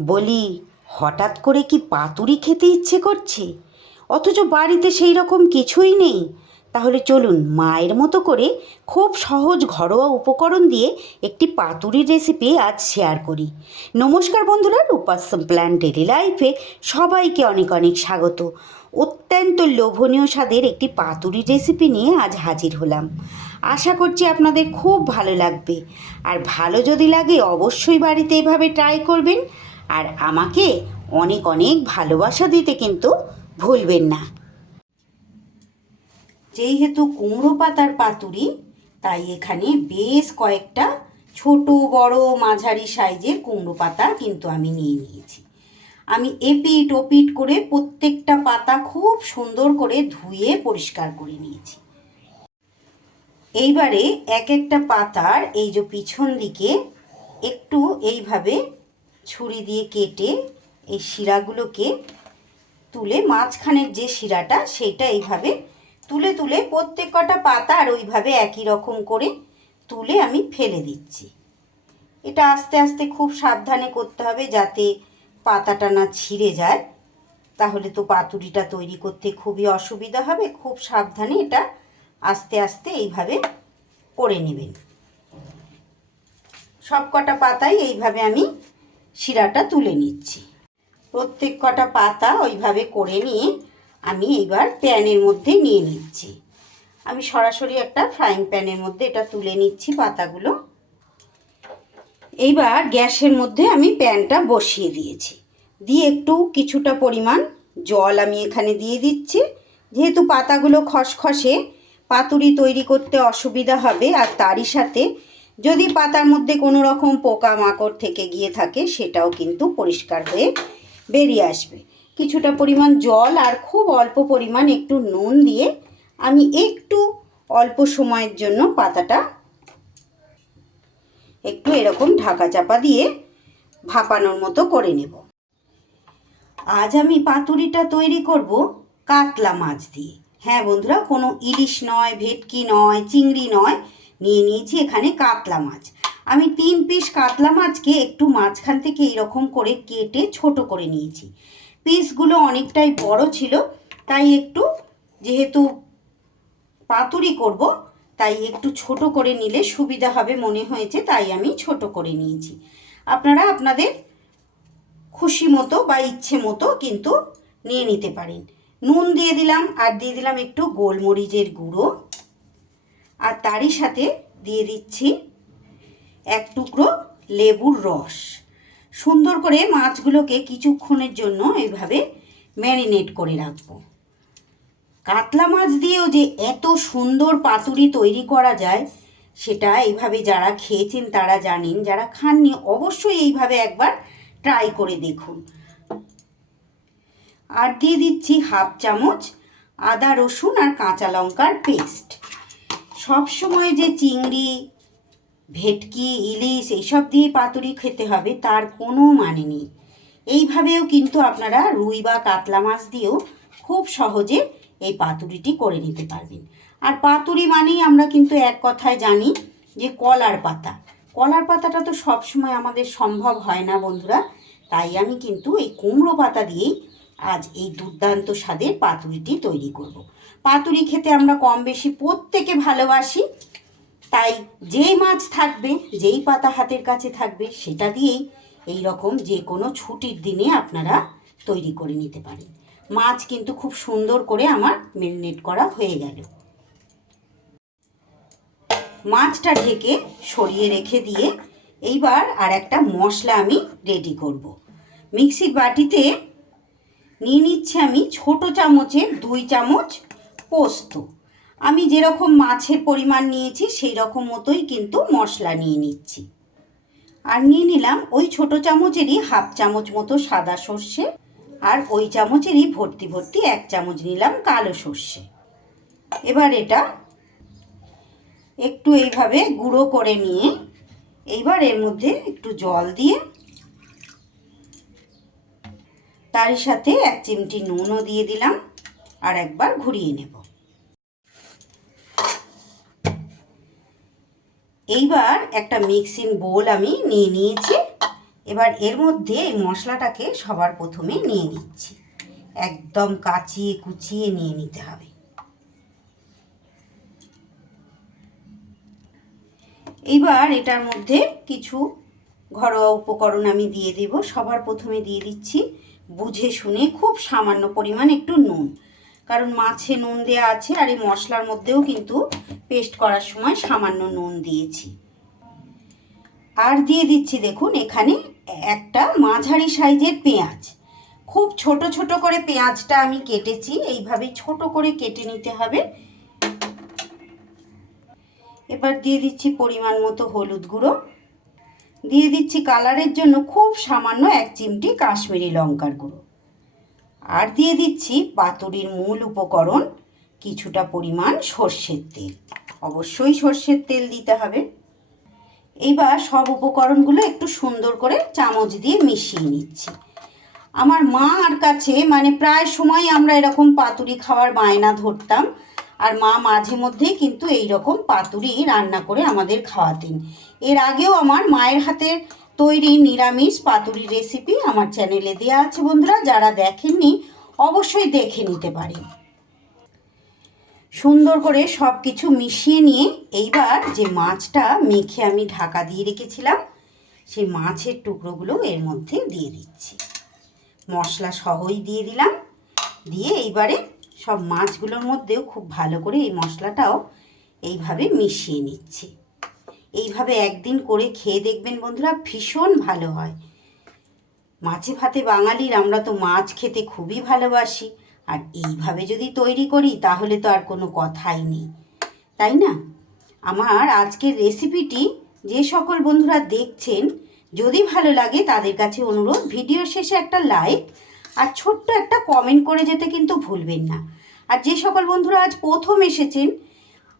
বলি, হঠাৎ করে কি পাতুরি খেতে ইচ্ছে করছে, অথচ বাড়িতে সেই রকম কিছুই নেই। তাহলে চলুন মায়ের মতো করে খুব সহজ ঘরোয়া উপকরণ দিয়ে একটি পাতুরির রেসিপি আজ শেয়ার করি। নমস্কার বন্ধুরা, রূপাস প্ল্যান ডেলি লাইফে সবাইকে অনেক অনেক স্বাগত। অত্যন্ত লোভনীয় স্বাদের একটি পাতুরির রেসিপি নিয়ে আজ হাজির হলাম। আশা করছি আপনাদের খুব ভালো লাগবে, আর ভালো যদি লাগে অবশ্যই বাড়িতে এভাবে ট্রাই করবেন, আর আমাকে অনেক অনেক ভালোবাসা দিতে কিন্তু ভুলবেন না। যেহেতু কুমড়ো পাতার পাতুরি, তাই এখানে বেশ কয়েকটা ছোট বড় মাঝারি সাইজের কুমড়ো পাতা কিন্তু আমি নিয়ে নিয়েছি। আমি এপিট ওপিট করে প্রত্যেকটা পাতা খুব সুন্দর করে ধুয়ে পরিষ্কার করে নিয়েছি। এইবারে এক একটা পাতার এই যে পিছন দিকে একটু এইভাবে ছুরি দিয়ে কেটে এই শিরাগুলোকে তুলে, মাঝখানের যে শিরাটা সেইটা এইভাবে তুলে তুলে প্রত্যেক কটা পাতা আর ওইভাবে একই রকম করে তুলে আমি ফেলে দিচ্ছি। এটা আস্তে আস্তে খুব সাবধানে করতে হবে যাতে পাতাটা না ছিঁড়ে যায়, তাহলে তো পাতুরিটা তৈরি করতে খুবই অসুবিধা হবে। খুব সাবধানে এটা আস্তে আস্তে এইভাবে করে নেবেন। সব কটা পাতাই এইভাবে আমি শিরাটা তুলে নিচ্ছি। প্রত্যেক কটা পাতা ওইভাবে করে নিয়ে আমি এইবার প্যানের মধ্যে নিয়ে নিচ্ছি। আমি সরাসরি একটা ফ্রাইং প্যানের মধ্যে এটা তুলে নিচ্ছি পাতাগুলো। এইবার গ্যাসের মধ্যে আমি প্যানটা বসিয়ে দিয়েছি, দিয়ে একটু কিছুটা পরিমাণ জল আমি এখানে দিয়ে দিচ্ছি। যেহেতু পাতাগুলো খসখসে, পাতুরি তৈরি করতে অসুবিধা হবে, আর তারই সাথে যদি পাতার মধ্যে কোনো রকম পোকামাকড় থেকে গিয়ে থাকে সেটাও কিন্তু পরিষ্কার হয়ে বেরিয়ে আসবে। কিছুটা পরিমাণ জল আর খুব অল্প পরিমাণ একটু নুন দিয়ে আমি একটু অল্প সময়ের জন্য পাতাটা একটু এরকম ঢাকা চাপা দিয়ে ভাপানোর মতো করে নেব। আজ আমি পাতুরিটা তৈরি করব কাতলা মাছ দিয়ে। হ্যাঁ বন্ধুরা, কোনো ইলিশ নয়, ভেটকি নয়, চিংড়ি নয়, নিয়ে নিয়েছি এখানে কাতলা মাছ। আমি 3 পিস কাতলা মাছকে একটু মাঝখান থেকে এইরকম করে কেটে ছোট করে নিয়েছি। পিসগুলো অনেকটাই বড় ছিল, তাই একটু, যেহেতু পাতুরি করব তাই একটু ছোট করে নিলে সুবিধা হবে মনে হয়েছে, তাই আমি ছোট করে নিয়েছি। আপনারা আপনাদের খুশি মতো বা ইচ্ছে মতো কিন্তু নিয়ে নিতে পারেন। নুন দিয়ে দিলাম, আর দিয়ে দিলাম একটু গোলমরিচের গুঁড়ো, আর তারই সাথে দিয়ে দিচ্ছি এক টুকরো লেবুর রস। সুন্দর করে মাছগুলোকে কিছুক্ষণের জন্য এইভাবে ম্যারিনেট করে রাখবো। কাতলা মাছ দিয়েও যে এত সুন্দর পাতুরি তৈরি করা যায় সেটা এইভাবে যারা খেয়েছেন তারা জানেন, যারা খাননি অবশ্যই এইভাবে একবার ট্রাই করে দেখুন। আর দিয়ে দিচ্ছি হাফ চামচ আদা রসুন আর কাঁচা লঙ্কার পেস্ট। সবসময় যে চিংড়ি, ভেটকি, ইলিশ এইসব দিয়ে পাতুরি খেতে হবে তার কোনো মানে নেই। এইভাবেও কিন্তু আপনারা রুই বা কাতলা মাছ দিয়েও খুব সহজে এই পাতুরিটি করে নিতে পারবেন। আর পাতুরি মানেই আমরা কিন্তু এক কথায় জানি যে কলার পাতা। কলার পাতাটা তো সবসময় আমাদের সম্ভব হয় না বন্ধুরা, তাই আমি কিন্তু এই কুমড়ো পাতা দিয়েই আজ এই দুর্দান্ত স্বাদের পাতুরিটি তৈরি করব। পাতুরি খেতে আমরা কম বেশি প্রত্যেকে ভালোবাসি, তাই যেই মাছ থাকবে, যেই পাতা হাতের কাছে থাকবে সেটা দিয়েই এই রকম যে কোনো ছুটির দিনে আপনারা তৈরি করে নিতে পারেন। মাছ কিন্তু খুব সুন্দর করে আমার ম্যারিনেট করা হয়ে গেল। মাছটা ঢেকে সরিয়ে রেখে দিয়ে এইবার আর একটা মশলা আমি রেডি করব। মিক্সির বাটিতে নিয়ে নিচ্ছি আমি ছোট চামচের 2 চামচ পোস্ত। আমি যেরকম মাছের পরিমাণ নিয়েছি সেই রকম মতোই কিন্তু মশলা নিয়ে নিচ্ছি। আর নিয়ে নিলাম ওই ছোট চামচেরই হাফ চামচ মতো সাদা সর্ষে, আর ওই চামচেরই ভর্তি ভর্তি 1 চামচ নিলাম কালো সর্ষে। এবার এটা একটু এইভাবে গুঁড়ো করে নিয়ে এইবার এর মধ্যে একটু জল দিয়ে তার সাথে 1 চিমটি নুনও দিয়ে দিলাম, আর একবার ঘুরিয়ে নেব। এইবার একটা মিক্সিং বোল আমি নিয়ে নিয়েছি। এবার এর মধ্যে এই মশলাটাকে সবার প্রথমে নিয়ে নিচ্ছি, একদম কাচিয়ে কুচিয়ে নিয়ে নিতে হবে। এইবার এটার মধ্যে কিছু ঘরোয়া উপকরণ আমি দিয়ে দেব। সবার প্রথমে দিয়ে দিচ্ছি বুঝে শুনে খুব সামান্য পরিমাণ একটু নুন, কারণ মাছে নুন দেওয়া আছে আর এই মশলার মধ্যেও কিন্তু পেস্ট করার সময় সামান্য নুন দিয়েছি। আর দিয়ে দিচ্ছি দেখুন এখানে একটা মাঝারি সাইজের পেঁয়াজ, খুব ছোট ছোট করে পেঁয়াজটা আমি কেটেছি, এইভাবে ছোট করে কেটে নিতে হবে। এবার দিয়ে দিচ্ছি পরিমাণ মতো হলুদ গুঁড়ো, দিয়ে দিচ্ছি কালারের জন্য খুব সামান্য 1 চিমটি কাশ্মীরি লঙ্কার গুঁড়ো, আর দিয়ে দিচ্ছি পাতুরির মূল উপকরণ কিছুটা পরিমাণ সর্ষের তেল, অবশ্যই সর্ষের তেল দিতে হবে। এইবার সব উপকরণগুলো একটু সুন্দর করে চামচ দিয়ে মিশিয়ে নিচ্ছি। আমার মার কাছে মানে প্রায় সময় আমরা এরকম পাতুরি খাওয়ার বায়না ধরতাম, আর মা মাঝে মধ্যেই কিন্তু এই রকম পাতুরি রান্না করে আমাদের খাওয়াতেন। এর আগেও আমার মায়ের হাতের তৈরি নিরামিষ পাতুরি রেসিপি আমার চ্যানেলে দেওয়া আছে বন্ধুরা, যারা দেখেননি অবশ্যই দেখে নিতে পারেন। সুন্দর করে সব কিছু মিশিয়ে নিয়ে এইবার যে মাছটা মেখে আমি ঢাকা দিয়ে রেখেছিলাম সেই মাছের টুকরোগুলো এর মধ্যে দিয়ে দিচ্ছি, মশলা সহই দিয়ে দিলাম। দিয়ে এইবারে সব মাছগুলোর মধ্যেও খুব ভালো করে এই মশলাটাও এইভাবে মিশিয়ে নিচ্ছি। এইভাবে একদিন করে খেয়ে দেখবেন বন্ধুরা, ভীষণ ভালো হয়। মাছে ভাতে বাঙালির আমরা তো মাছ খেতে খুবই ভালোবাসি, আর এইভাবে যদি তৈরি করি তাহলে তো আর কোনো কথাই নেই, তাই না? আমার আজকের রেসিপিটি যে সকল বন্ধুরা দেখছেন যদি ভালো লাগে তাদের কাছে অনুরোধ, ভিডিও শেষে একটা লাইক আর ছোট্ট একটা কমেন্ট করে যেতে কিন্তু ভুলবেন না। আর যে সকল বন্ধুরা আজ প্রথম এসেছেন,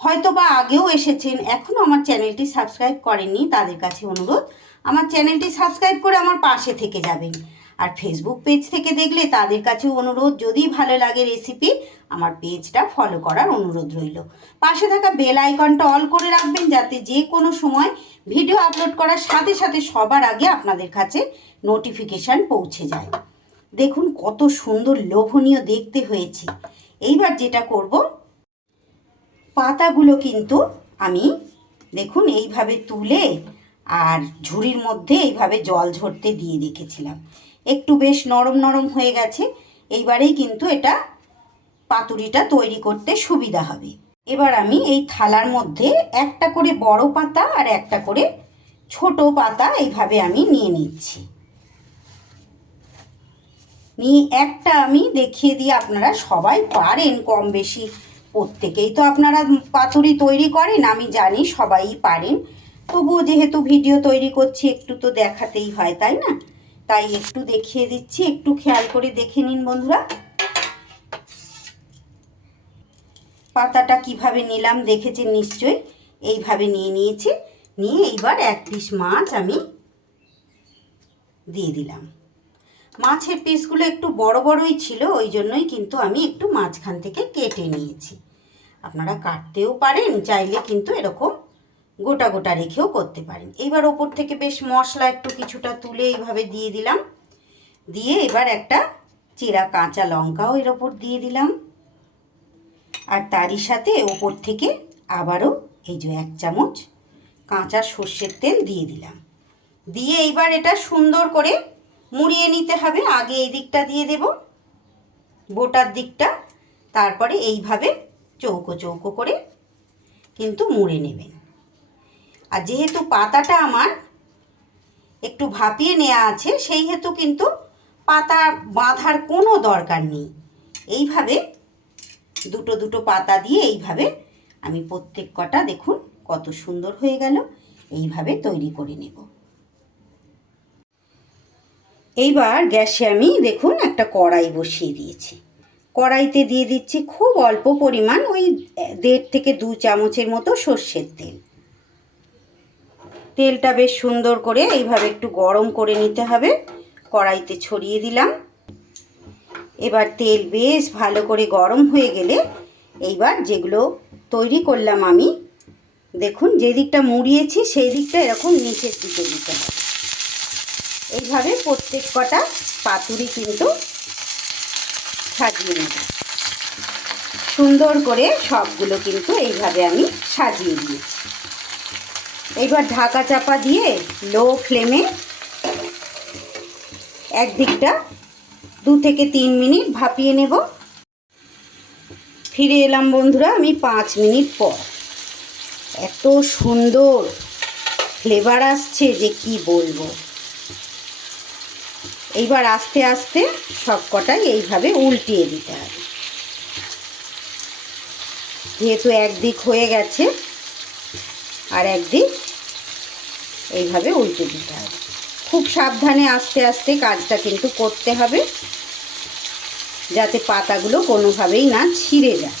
হয়তো বা আগেও এসেছেন, এখনও আমার চ্যানেলটি সাবস্ক্রাইব করেননি, তাদের কাছে অনুরোধ আমার চ্যানেলটি সাবস্ক্রাইব করে আমার পাশে থেকে যাবেন। আর ফেসবুক পেজ থেকে দেখলে তাদের কাছেও অনুরোধ, যদি ভালো লাগে রেসিপি আমার পেজটা ফলো করার অনুরোধ রইল। পাশে থাকা বেল আইকনটা অল করে রাখবেন, যাতে যে কোনো সময় ভিডিও আপলোড করার সাথে সাথে সবার আগে আপনাদের কাছে নোটিফিকেশান পৌঁছে যায়। দেখুন কত সুন্দর লোভনীয় দেখতে হয়েছে। এইবার যেটা করব, পাতাগুলো কিন্তু আমি দেখুন এইভাবে তুলে আর ঝুড়ির মধ্যে এইভাবে জল ঝরতে দিয়ে রেখেছিলাম, একটু বেশ নরম নরম হয়ে গেছে। এইবারেই কিন্তু এটা পাতুরিটা তৈরি করতে সুবিধা হবে। এবার আমি এই থালার মধ্যে একটা করে বড় পাতা আর একটা করে ছোট পাতা এইভাবে আমি নিয়ে নিচ্ছি। নিয়ে একটা আমি দেখিয়ে দিই, আপনারা সবাই পারেন কম বেশি, প্রত্যেকেই তো আপনারা পাতুরি তৈরি করেন, আমি জানি সবাই পারেন, তবুও যেহেতু ভিডিও তৈরি করছি একটু তো দেখাতেই হয়, তাই না? তাই একটু দেখিয়ে দিচ্ছি, একটু খেয়াল করে দেখে নিন বন্ধুরা। পাতাটা কিভাবে নিলাম দেখেছেন নিশ্চয়ই, এইভাবে নিয়ে নিয়েছি। নিয়ে এইবার 1 পিস মাছ আমি দিয়ে দিলাম। মাছের পিসগুলো একটু বড় বড়ই ছিল, ওই জন্যই কিন্তু আমি একটু মাঝখান থেকে কেটে নিয়েছি। আপনারা কাটতেও পারেন, চাইলে কিন্তু এরকম গোটা গোটা রেখেও করতে পারেন। এইবার ওপর থেকে বেশ মশলা একটু কিছুটা তুলে এইভাবে দিয়ে দিলাম। দিয়ে এবার একটা চেরা কাঁচা লঙ্কাও এর ওপর দিয়ে দিলাম, আর তারই সাথে ওপর থেকে আবারও এই যে 1 চামচ কাঁচা সর্ষের তেল দিয়ে দিলাম। দিয়ে এইবার এটা সুন্দর করে মুড়িয়ে নিতে হবে। আগে এই দিকটা দিয়ে দেব, বোটার দিকটা, তারপরে এইভাবে চৌকো চৌকো করে কিন্তু মুড়ে নেবেন। আর যেহেতু পাতাটা আমার একটু ভাপিয়ে নেওয়া আছে, সেই হেতু কিন্তু পাতা বাঁধার কোনো দরকার নেই। এইভাবে দুটো দুটো পাতা দিয়ে এইভাবে আমি প্রত্যেক কটা দেখুন কত সুন্দর হয়ে গেল, এইভাবে তৈরি করে নেব। এইবার গ্যাসে আমি দেখুন একটা কড়াই বসিয়ে দিয়েছি। কড়াইতে দিয়ে দিচ্ছি খুব অল্প পরিমাণ, ওই 1.5 থেকে 2 চামচের মতো সর্ষের তেল। তেলটা বেশ সুন্দর করে এইভাবে একটু গরম করে নিতে হবে। কড়াইতে ছড়িয়ে দিলাম। এবার তেল বেশ ভালো করে গরম হয়ে গেলে এইবার যেগুলো তৈরি করলাম আমি, দেখুন যে দিকটা মুড়িয়েছি সেই দিকটা এরকম নিচের দিকে দিতে হবে। এইভাবে প্রত্যেক কটা পাতুরি কিন্তু সাজিয়ে নেব। সুন্দর করে সবগুলো কিন্তু এইভাবে আমি সাজিয়ে দিয়েছি। এবার ঢাকা চাপা দিয়ে লো ফ্লেমে একদিকটা 2 থেকে 3 মিনিট ভাপিয়ে নেব। ফিরে এলাম বন্ধুরা আমি 5 মিনিট পর। এত সুন্দর ফ্লেভার আসছে যে কি বলবো। এইবার আস্তে আস্তে সব কটাই এইভাবে উল্টিয়ে দিতে হবে। যেহেতু একদিক হয়ে গেছে আর একদিক এইভাবে উল্টে দিতে হবে। খুব সাবধানে আস্তে আস্তে কাজটা কিন্তু করতে হবে, যাতে পাতাগুলো কোনোভাবেই না ছিঁড়ে যায়।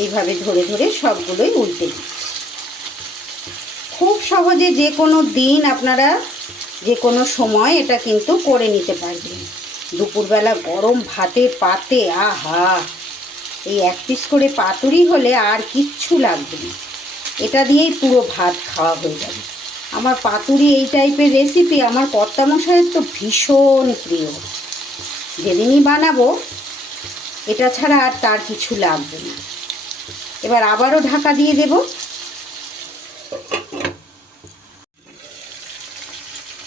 এইভাবে ধরে ধরে সবগুলোই উল্টে দিচ্ছি। খুব সহজে যে কোনো দিন আপনারা যে কোনো সময় এটা কিন্তু করে নিতে পারবেন। দুপুরবেলা গরম ভাতের পাতে আহা, এই 1 পিস করে পাতুরি হলে আর কিচ্ছু লাগবে না। এটা দিয়েই পুরো ভাত খাওয়া হয়ে যাবে। আমার পাতুরি এই টাইপের রেসিপি আমার কর্তামশাইয়ের তো ভীষণ প্রিয়। যেদিনই বানাবো এটা ছাড়া আর তার কিছু লাগবে না। এবার আবারও ঢাকা দিয়ে দেব।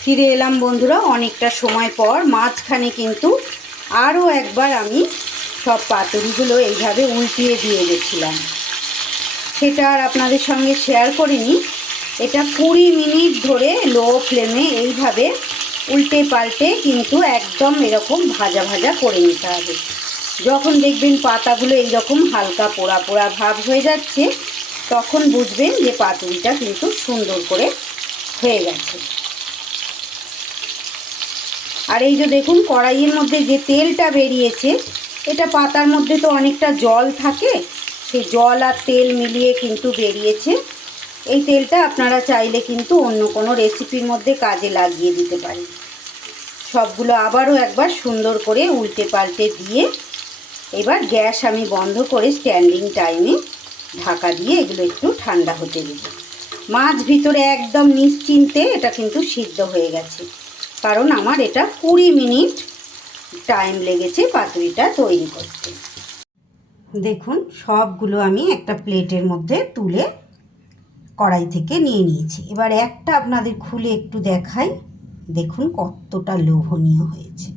ফিরে এলাম বন্ধুরা অনেকটা সময় পর। মাঝখানে কিন্তু আরও একবার আমি সব পাতুরিগুলো এইভাবে উল্টিয়ে দিয়ে গেছিলাম, সেটা আর আপনাদের সঙ্গে শেয়ার করিনি। এটা 20 মিনিট ধরে লো ফ্লেমে এইভাবে উল্টে পাল্টে কিন্তু একদম এরকম ভাজা ভাজা করে নিতে হবে। যখন দেখবেন পাতাগুলো এইরকম হালকা পোড়া পোড়া ভাব হয়ে যাচ্ছে, তখন বুঝবেন যে পাতুরিটা কিন্তু সুন্দর করে হয়ে গেছে। আর এই যে দেখুন কড়াইয়ের মধ্যে যে তেলটা বেরিয়েছে, এটা পাতার মধ্যে তো অনেকটা জল থাকে, সেই জল আর তেল মিলিয়ে কিন্তু বেরিয়েছে। এই তেলটা আপনারা চাইলে কিন্তু অন্য কোনো রেসিপির মধ্যে কাজে লাগিয়ে দিতে পারেন। সবগুলো আবারও একবার সুন্দর করে উল্টে পাল্টে দিয়ে এবার গ্যাস আমি বন্ধ করে স্ট্যান্ডিং টাইমে ঢাকা দিয়ে এগুলো একটু ঠান্ডা হতে দেব। মাছ ভিতরে একদম নিশ্চিন্তে এটা কিন্তু সিদ্ধ হয়ে গেছে, কারণ আমার এটা 20 মিনিট টাইম লেগেছে পাতুরিটা তৈরি করতে। দেখুন সবগুলো আমি একটা প্লেটের মধ্যে তুলে কড়াই থেকে নিয়ে নিয়েছি। এবার একটা আপনাদের খুলে একটু দেখাই, দেখুন কতটা লোভনীয় হয়েছে।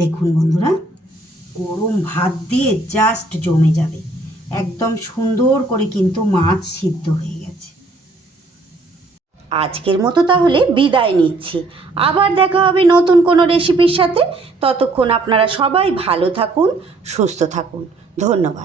দেখুন বন্ধুরা, গরম ভাত দিয়ে জাস্ট জমে যাবে। একদম সুন্দর করে কিন্তু মাছ সিদ্ধ হয়ে গেছে। আজকের মতো তাহলে বিদায় নিচ্ছি। আবার দেখা হবে নতুন কোনো রেসিপির সাথে। ততক্ষণ আপনারা সবাই ভালো থাকুন, সুস্থ থাকুন। ধন্যবাদ।